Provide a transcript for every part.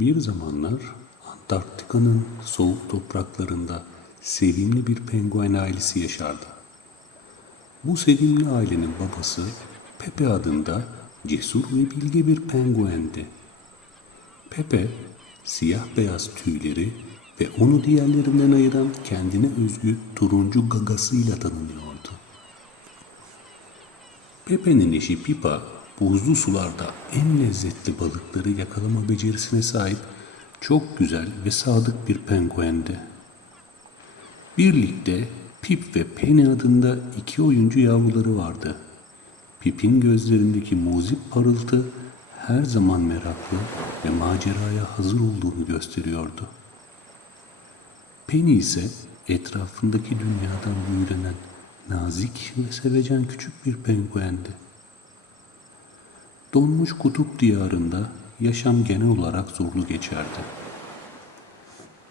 Bir zamanlar Antarktika'nın soğuk topraklarında sevimli bir penguen ailesi yaşardı. Bu sevimli ailenin babası Pepe adında cesur ve bilge bir penguendi. Pepe, siyah beyaz tüyleri ve onu diğerlerinden ayıran kendine özgü turuncu gagasıyla tanınıyordu. Pepe'nin eşi Pipa, buzlu sularda en lezzetli balıkları yakalama becerisine sahip çok güzel ve sadık bir penguendi. Birlikte Pip ve Penny adında iki oyuncu yavruları vardı. Pip'in gözlerindeki muzip parıltı her zaman meraklı ve maceraya hazır olduğunu gösteriyordu. Penny ise etrafındaki dünyadan büyülenen nazik ve sevecen küçük bir penguendi. Donmuş kutup diyarında yaşam genel olarak zorlu geçerdi.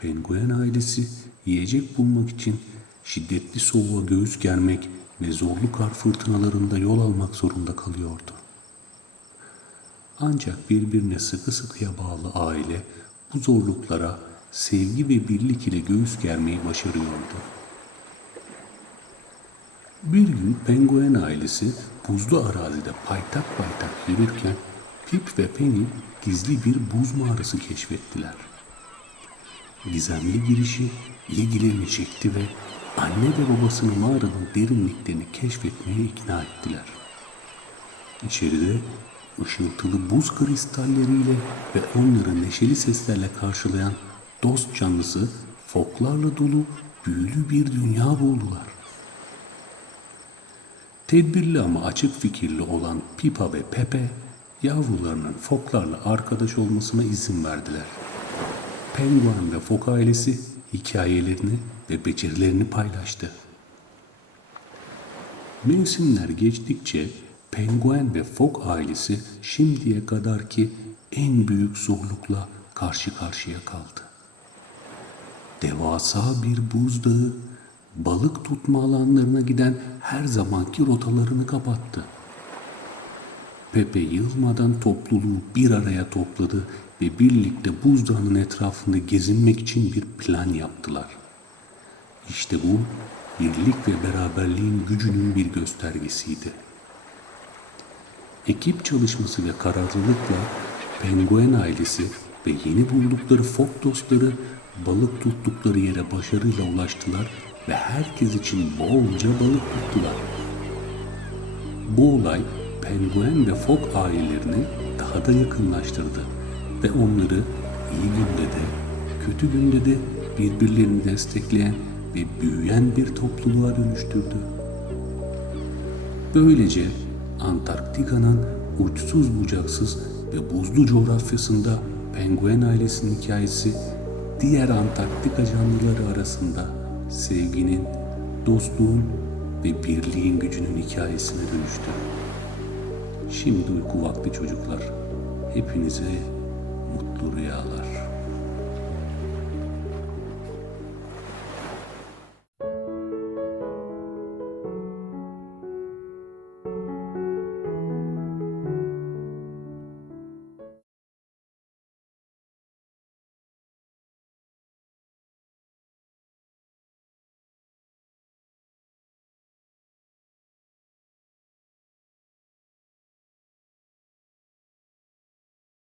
Penguen ailesi yiyecek bulmak için şiddetli soğuğa göğüs germek ve zorlu kar fırtınalarında yol almak zorunda kalıyordu. Ancak birbirine sıkı sıkıya bağlı aile bu zorluklara sevgi ve birlik ile göğüs germeyi başarıyordu. Bir gün penguen ailesi buzlu arazide paytak paytak yürürken Pip ve Penny gizli bir buz mağarası keşfettiler. Gizemli girişi ilgilerini çekti ve anne ve babasını mağaranın derinliklerini keşfetmeye ikna ettiler. İçeride ışıltılı buz kristalleriyle ve onları neşeli seslerle karşılayan dost canlısı foklarla dolu büyülü bir dünya buldular. Tedbirli ama açık fikirli olan Pipa ve Pepe yavrularının foklarla arkadaş olmasına izin verdiler. Penguen ve fok ailesi hikayelerini ve becerilerini paylaştı. Mevsimler geçtikçe penguen ve fok ailesi şimdiye kadarki en büyük zorlukla karşı karşıya kaldı. Devasa bir buzdağı balık tutma alanlarına giden her zamanki rotalarını kapattı. Pepe yılmadan topluluğu bir araya topladı ve birlikte buzdağının etrafında gezinmek için bir plan yaptılar. İşte bu birlik ve beraberliğin gücünün bir göstergesiydi. Ekip çalışması ve kararlılıkla penguen ailesi ve yeni buldukları fok dostları balık tuttukları yere başarıyla ulaştılar ve herkes için bolca balık tuttular. Bu olay penguen ve fok ailelerini daha da yakınlaştırdı ve onları iyi günde de kötü günde de birbirlerini destekleyen ve büyüyen bir topluluğa dönüştürdü. Böylece Antarktika'nın uçsuz bucaksız ve buzlu coğrafyasında penguen ailesinin hikayesi diğer Antarktika canlıları arasında sevginin, dostluğun ve birliğin gücünün hikayesine dönüştü. Şimdi uyku vakti çocuklar. Hepinize mutlu rüyalar.